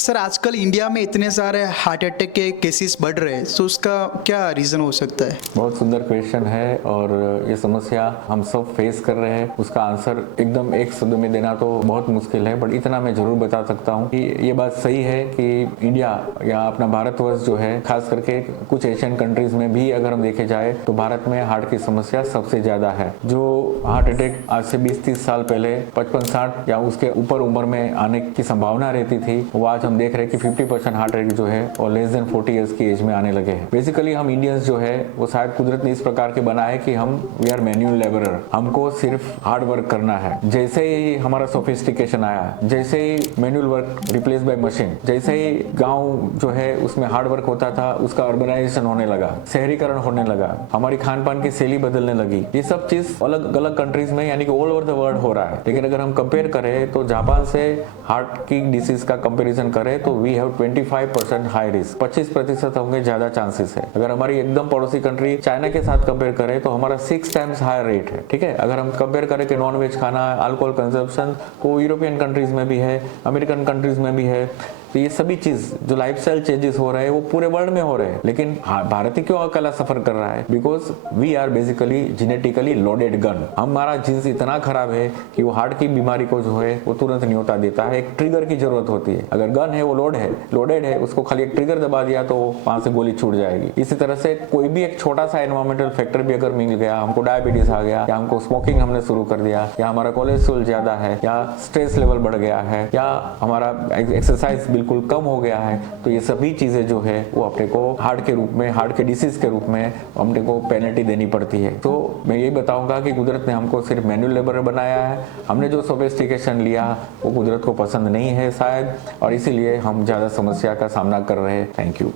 Sir आजकल India में इतने सारे हार्ट अटैक के केसेस बढ़ रहे हैं, तो उसका क्या रीज़न हो सकता है? बहुत सुंदर क्वेश्चन है और ये समस्या हम सब फेस कर रहे हैं। उसका आंसर एकदम एक शब्द में देना तो बहुत मुश्किल है, बट इतना मैं जरूर बता सकता हूँ कि ये बात सही है कि इंडिया या अपना भारतवर्ष जो है, खास करके कुछ एशियन कंट्रीज में भी अगर हम देखे जाए तो भारत में हार्ट की समस्या सबसे ज्यादा है। जो हार्ट अटैक आज से 20-30 साल पहले 55-60 या उसके ऊपर उम्र में आने की संभावना रहती थी, वो आज हम देख रहे हैं कि 50% हार्ट अटैक जो है वो लेस देन 40 ईयर्स की एज में आने लगे हैं। बेसिकली हम इंडियंस जो है वो शायद कुदरत ने इस प्रकार के बना है कि हम वी आर मैन्युअल लेबरर, हमको सिर्फ हार्ड वर्क करना है। जैसे ही हमारा सोफिस्टिकेशन आया, जैसे ही manual work replace by machine, जैसे ही गांव जो है उसमें हार्ड वर्क होता था, उसका अर्बनाइजेशन होने लगा, शहरीकरण होने लगा, हमारी खान पान की शैली बदलने लगी। ये सब चीज अलग अलग कंट्रीज में यानी कि ऑल ओवर द वर्ल्ड हो रहा है। लेकिन अगर हम कंपेयर करें तो जापान से हार्ट की डिसीज का कंपैरिजन करें तो वी हैव 25% हाई रिस्क, 25% होंगे ज्यादा चांसेस है। अगर हमारी एकदम पड़ोसी कंट्री चाइना के साथ कंपेयर करें तो हमारा 6 टाइम्स हायर रेट है। ठीक है, अगर हम कंपेयर करें कि नॉन वेज खाना, अल्कोहल कंजप्शन, वो यूरोपियन कंट्रीज में भी है, अमेरिकन कंट्रीज में भी है। तो ये सभी चीज जो लाइफस्टाइल चेंजेस हो रहे हैं वो पूरे वर्ल्ड में हो रहे हैं। लेकिन भारत ही क्यों अकेला सफर कर रहा है? Because we are basically genetically loaded gun. हमारा जीन्स इतना खराब है कि वो हार्ट की बीमारी को जो है वो तुरंत न्योता देता है। एक ट्रिगर की जरूरत होती है। अगर गन है वो लोडेड है, उसको खाली एक ट्रिगर दबा दिया तो वहां से गोली छूट जाएगी। इसी तरह से कोई भी एक छोटा सा एनवायरमेंटल फैक्टर भी अगर मिल गया, हमको डायबिटीज आ गया, या हमको स्मोकिंग हमने शुरू कर दिया, या हमारा कोलेस्ट्रॉल ज्यादा है, या स्ट्रेस लेवल बढ़ गया है, या हमारा एक्सरसाइज बिल्कुल कम हो गया है, तो ये सभी चीजें जो है वो अपने को हार्ट के रूप में, हार्ट के डिसीज के रूप में अपने को पेनल्टी देनी पड़ती है। तो मैं यही बताऊंगा कि कुदरत ने हमको सिर्फ मैन्युअल लेबर बनाया है। हमने जो सोफिस्टिकेशन लिया वो कुदरत को पसंद नहीं है शायद, और इसीलिए हम ज्यादा समस्या का सामना कर रहे हैं। Thank you.